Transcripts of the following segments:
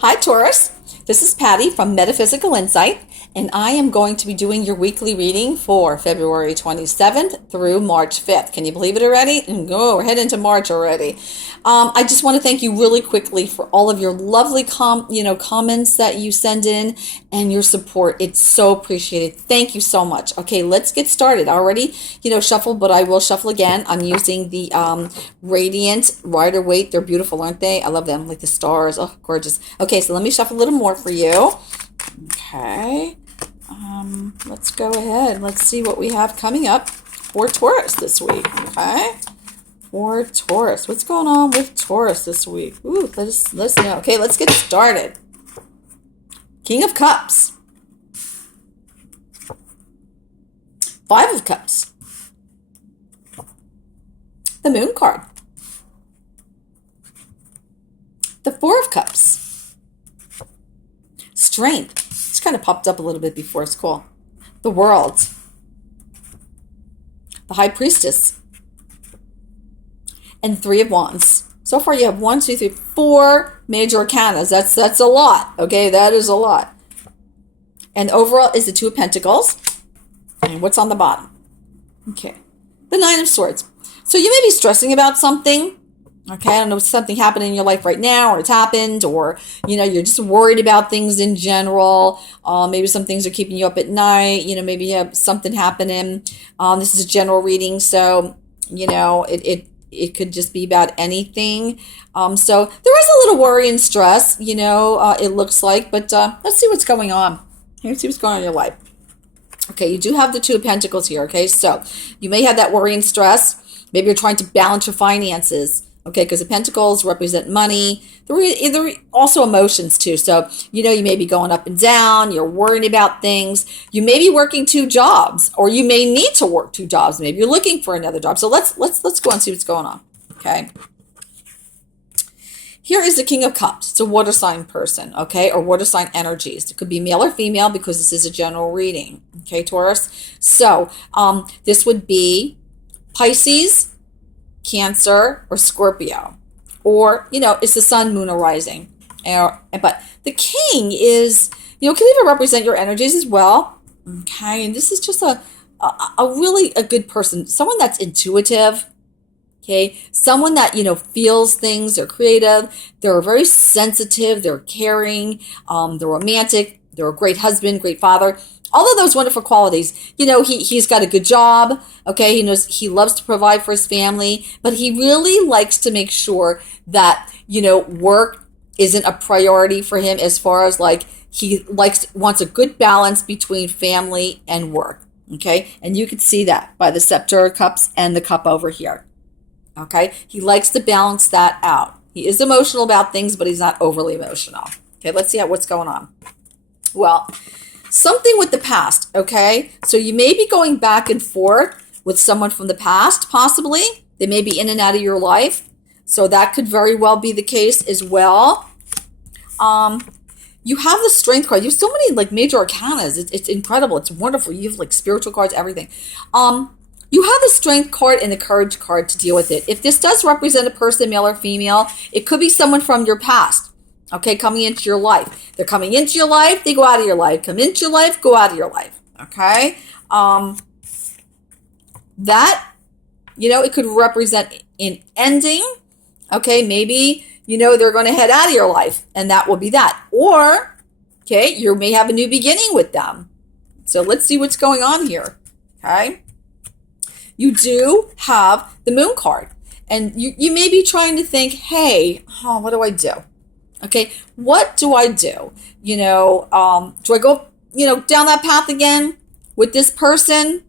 Hi, Taurus. This is Patty from Metaphysical Insight, and I am going to be doing your weekly reading for February 27th through March 5th. Can you believe it already? We're heading into March already. I just want to thank you really quickly for all of your lovely comments that you send in and your support. It's so appreciated. Thank you so much. Okay, let's get started. I already, shuffled, but I will shuffle again. I'm using the Radiant Rider Waite. They're beautiful, aren't they? I love them, like the stars. Oh, gorgeous. Okay, so let me shuffle a little more for you. Okay. Let's go ahead. Let's see what we have coming up for Taurus this week. Okay. For Taurus. What's going on with Taurus this week? Ooh, let us know. Okay, let's get started. King of Cups. Five of Cups. The Moon card. The Four of Cups. Strength. It's kind of popped up a little bit before. It's cool. The World. The High Priestess. And Three of Wands. So far you have 1, 2, 3, 4 major arcanas. That's a lot. Okay, that is a lot. And overall is the Two of Pentacles. And what's on the bottom? Okay. The Nine of Swords. So you may be stressing about something. Okay, I don't know if something happening in your life right now, or it's happened, or, you're just worried about things in general. Maybe some things are keeping you up at night. Maybe you have something happening. This is a general reading, so, it could just be about anything. So there is a little worry and stress, it looks like, but let's see what's going on. Let's see what's going on in your life. Okay, you do have the Two of Pentacles here, okay? So you may have that worry and stress. Maybe you're trying to balance your finances. Okay, because the Pentacles represent money. They're also emotions too. So, you may be going up and down. You're worrying about things. You may be working 2 jobs, or you may need to work 2 jobs. Maybe you're looking for another job. So let's go and see what's going on. Okay. Here is the King of Cups. It's a water sign person, okay, or water sign energies. It could be male or female because this is a general reading. Okay, Taurus. So this would be Pisces, Cancer, or Scorpio, or it's the sun, moon, or rising. But the king is can even represent your energies as well. Okay, and this is just a really a good person, someone that's intuitive. Okay, someone that feels things. They're creative. They're very sensitive. They're caring. They're romantic. They're a great husband, great father. All of those wonderful qualities. He's got a good job. Okay, he loves to provide for his family, but he really likes to make sure that, work isn't a priority for him, as far as like he wants a good balance between family and work. Okay, and you can see that by the Scepter of Cups and the cup over here. Okay, he likes to balance that out. He is emotional about things, but he's not overly emotional. Okay, let's see what's going on. Well, something with the past, okay? So you may be going back and forth with someone from the past, possibly. They may be in and out of your life. So that could very well be the case as well. You have the Strength card. You have so many like major arcanas. It's incredible. It's wonderful. You have like spiritual cards, everything. You have the Strength card and the Courage card to deal with it. If this does represent a person, male or female, it could be someone from your past. Okay, coming into your life. They're coming into your life, they go out of your life. Come into your life, go out of your life. Okay? That, it could represent an ending. Okay, maybe, they're going to head out of your life, and that will be that. Or, okay, you may have a new beginning with them. So let's see what's going on here. Okay? You do have the Moon card. And you may be trying to think, hey, what do I do? Okay, what do I do? Do I go, down that path again with this person?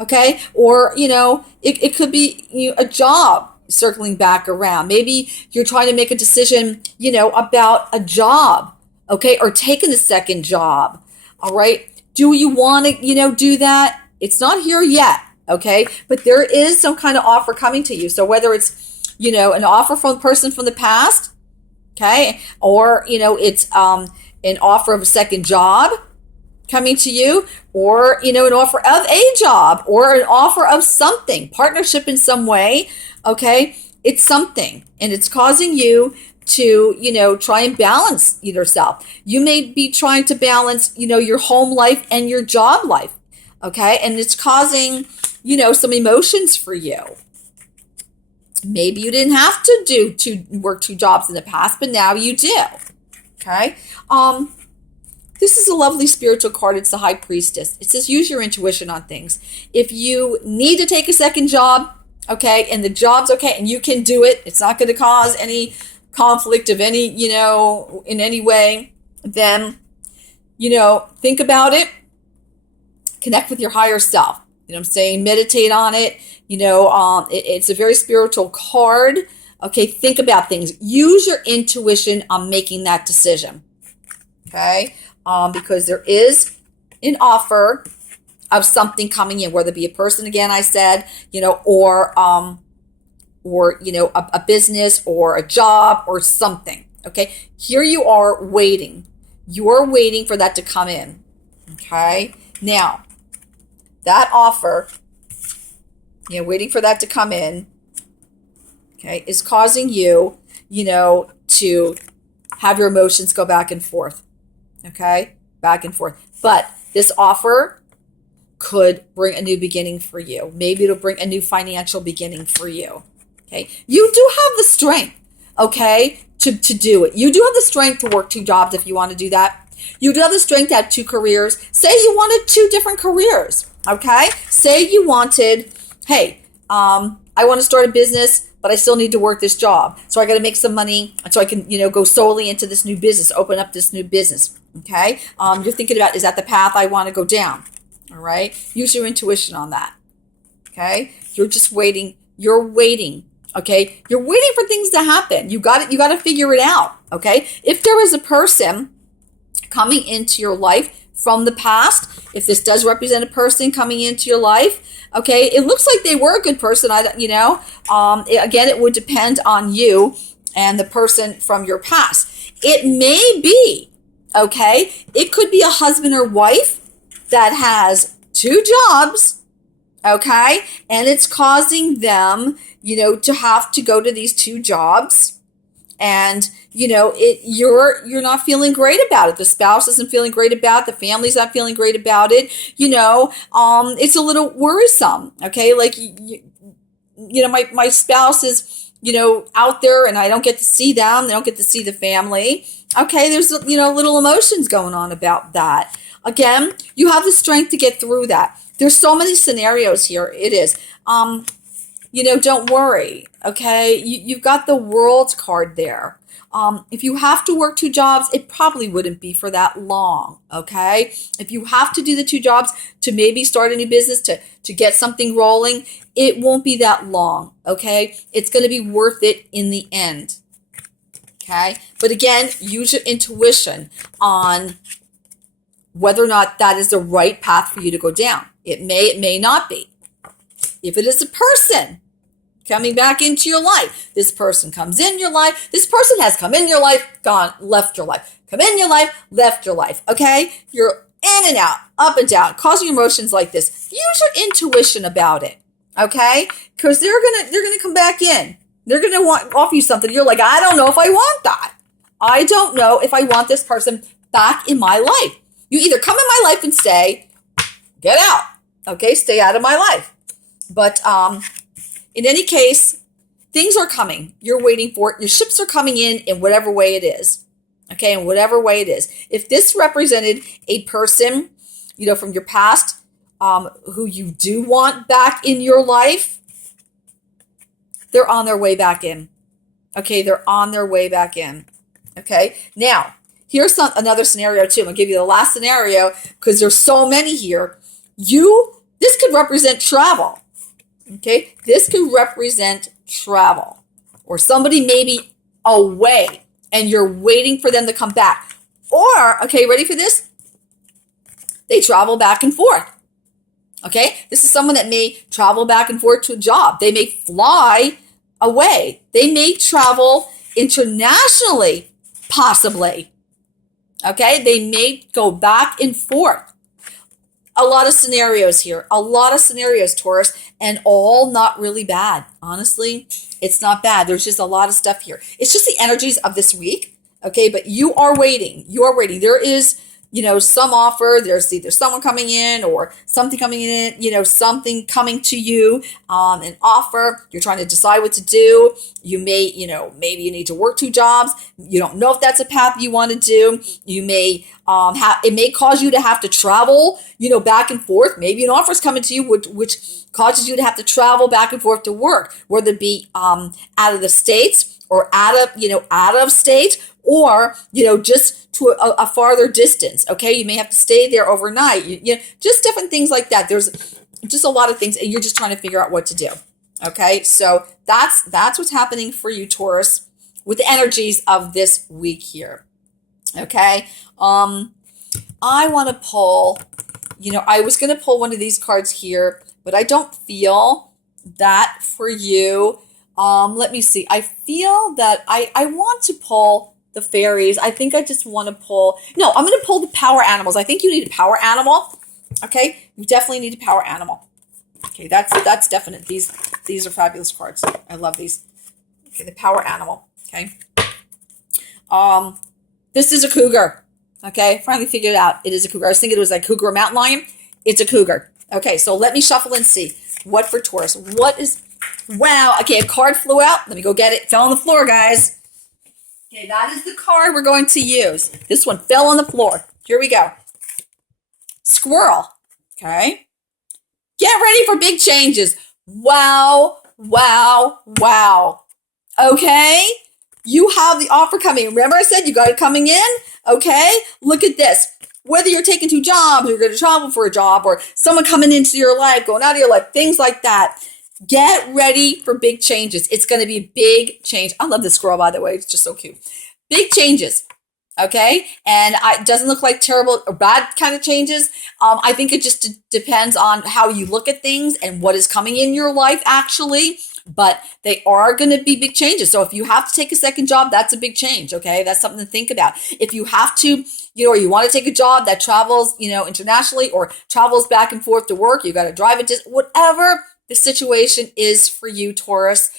Okay, or, it could be a job circling back around. Maybe you're trying to make a decision, about a job, okay, or taking a second job. All right, do you want to, do that? It's not here yet, okay, but there is some kind of offer coming to you. So whether it's, an offer from a person from the past, okay, or, it's an offer of a second job coming to you, or, an offer of a job, or an offer of something, partnership in some way, okay? It's something, and it's causing you to, try and balance yourself. You may be trying to balance, your home life and your job life. Okay. And it's causing, some emotions for you. Maybe you didn't have to work two jobs in the past, but now you do. Okay. This is a lovely spiritual card. It's the High Priestess. It says, use your intuition on things. If you need to take a second job, okay, and the job's okay, and you can do it, it's not going to cause any conflict of any, in any way, then, think about it. Connect with your higher self. You know what I'm saying? Meditate on it. It's a very spiritual card. Okay, think about things. Use your intuition on making that decision. Okay, because there is an offer of something coming in, whether it be a person, again, I said, or a business or a job or something. Okay, here you are waiting. You're waiting for that to come in. Okay, now that offer, waiting for that to come in, okay, is causing you, to have your emotions go back and forth. Okay, back and forth. But this offer could bring a new beginning for you. Maybe it'll bring a new financial beginning for you. Okay, you do have the strength, okay, to do it. You do have the strength to work two jobs if you want to do that. You do have the strength to have two careers. Say you wanted two different careers, okay? Say you wanted, hey, I want to start a business, but I still need to work this job. So I got to make some money so I can, go solely into this new business, open up this new business, okay? You're thinking about, is that the path I want to go down? All right? Use your intuition on that, okay? You're just waiting. You're waiting, okay? You're waiting for things to happen. You got to figure it out, okay? If there is a person coming into your life from the past, if this does represent a person coming into your life, okay, it looks like they were a good person. Again, it would depend on you and the person from your past. It may be, okay, it could be a husband or wife that has two jobs, okay, and it's causing them, to have to go to these two jobs. And, you're not feeling great about it. The spouse isn't feeling great about it. The family's not feeling great about it. It's a little worrisome. Okay. Like, my spouse is, out there and I don't get to see them. They don't get to see the family. Okay. There's, little emotions going on about that. Again, you have the strength to get through that. There's so many scenarios here. It is, don't worry. Okay. You've got the World card there. If you have to work two jobs, it probably wouldn't be for that long. Okay. If you have to do the two jobs to maybe start a new business, to get something rolling, it won't be that long. Okay. It's going to be worth it in the end. Okay. But again, use your intuition on whether or not that is the right path for you to go down. It may not be. If it is a person coming back into your life, this person comes in your life, this person has come in your life, gone, left your life, come in your life, left your life, okay? You're in and out, up and down, causing emotions like this. Use your intuition about it, okay? Because they're gonna come back in. They're gonna offer you something. You're like, I don't know if I want that. I don't know if I want this person back in my life. You either come in my life and stay, get out, okay? Stay out of my life. But in any case, things are coming. You're waiting for it. Your ships are coming in whatever way it is. Okay, in whatever way it is. If this represented a person, from your past, who you do want back in your life, they're on their way back in. Okay, they're on their way back in. Okay, now, here's another scenario too. I'm going to give you the last scenario because there's so many here. This could represent travel. Okay, this could represent travel, or somebody maybe away and you're waiting for them to come back. Or, okay, ready for this? They travel back and forth. Okay, this is someone that may travel back and forth to a job. They may fly away. They may travel internationally, possibly. Okay, they may go back and forth. a lot of scenarios here, a lot of scenarios, Taurus, and all not really bad. Honestly, it's not bad. There's just a lot of stuff here. It's just the energies of this week. Okay. But you are waiting. You are waiting. There is, some offer. There's either someone coming in or something coming in, something coming to you, an offer. You're trying to decide what to do. You may, maybe you need to work 2 jobs. You don't know if that's a path you want to do. You may, it may cause you to have to travel, back and forth. Maybe an offer is coming to you, which causes you to have to travel back and forth to work, whether it be, out of the States or out of state, or, just to a farther distance. Okay. You may have to stay there overnight, just different things like that. There's just a lot of things, and you're just trying to figure out what to do. Okay. So that's what's happening for you, Taurus, with the energies of this week here. Okay. I want to pull, I was going to pull one of these cards here, but I don't feel that for you. Let me see. I feel that I want to pull the fairies. I think I just want to pull. No, I'm going to pull the power animals. I think you need a power animal. Okay, you definitely need a power animal. Okay, that's definite. These are fabulous cards. I love these. Okay, the power animal. Okay. This is a cougar. Okay, finally figured it out. It is a cougar. I was thinking it was like cougar or mountain lion. It's a cougar. Okay, so let me shuffle and see what for Taurus. What is? Wow. Okay, a card flew out. Let me go get it. Fell on the floor, guys. Okay, that is the card we're going to use. This one fell on the floor. Here we go. Squirrel. Okay. Get ready for big changes. Wow, wow, wow. Okay. You have the offer coming. Remember I said you got it coming in? Okay. Look at this. Whether you're taking 2 jobs, or you're going to travel for a job, or someone coming into your life, going out of your life, things like that. Get ready for big changes. It's going to be a big change. I love this squirrel, by the way. It's just so cute. Big changes. Okay. And it doesn't look like terrible or bad kind of changes. I think it just depends on how you look at things and what is coming in your life, actually. But they are going to be big changes. So if you have to take a second job, that's a big change. Okay. That's something to think about. If you have to, or you want to take a job that travels, internationally, or travels back and forth to work, you got to drive it, whatever the situation is for you, Taurus.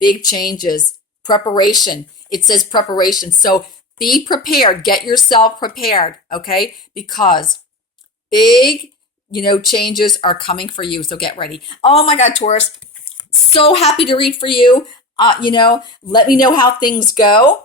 Big changes, preparation. It says preparation. So be prepared. Get yourself prepared. Okay. Because big, changes are coming for you. So get ready. Oh my God, Taurus. So happy to read for you. Let me know how things go.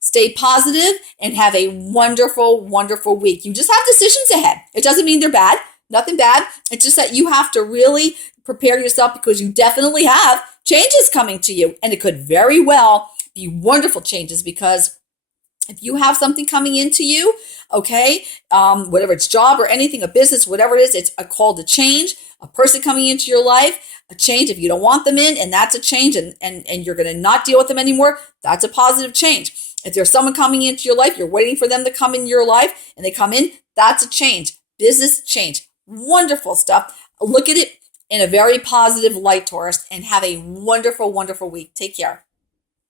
Stay positive and have a wonderful, wonderful week. You just have decisions ahead. It doesn't mean they're bad. Nothing bad. It's just that you have to really prepare yourself, because you definitely have changes coming to you. And it could very well be wonderful changes, because if you have something coming into you, okay, whatever it's job or anything, a business, whatever it is, it's a call to change, a person coming into your life, a change if you don't want them in, and that's a change, and you're going to not deal with them anymore. That's a positive change. If there's someone coming into your life, you're waiting for them to come in your life, and they come in, that's a change. Business change. Wonderful stuff. Look at it in a very positive light, Taurus, and have a wonderful, wonderful week. Take care.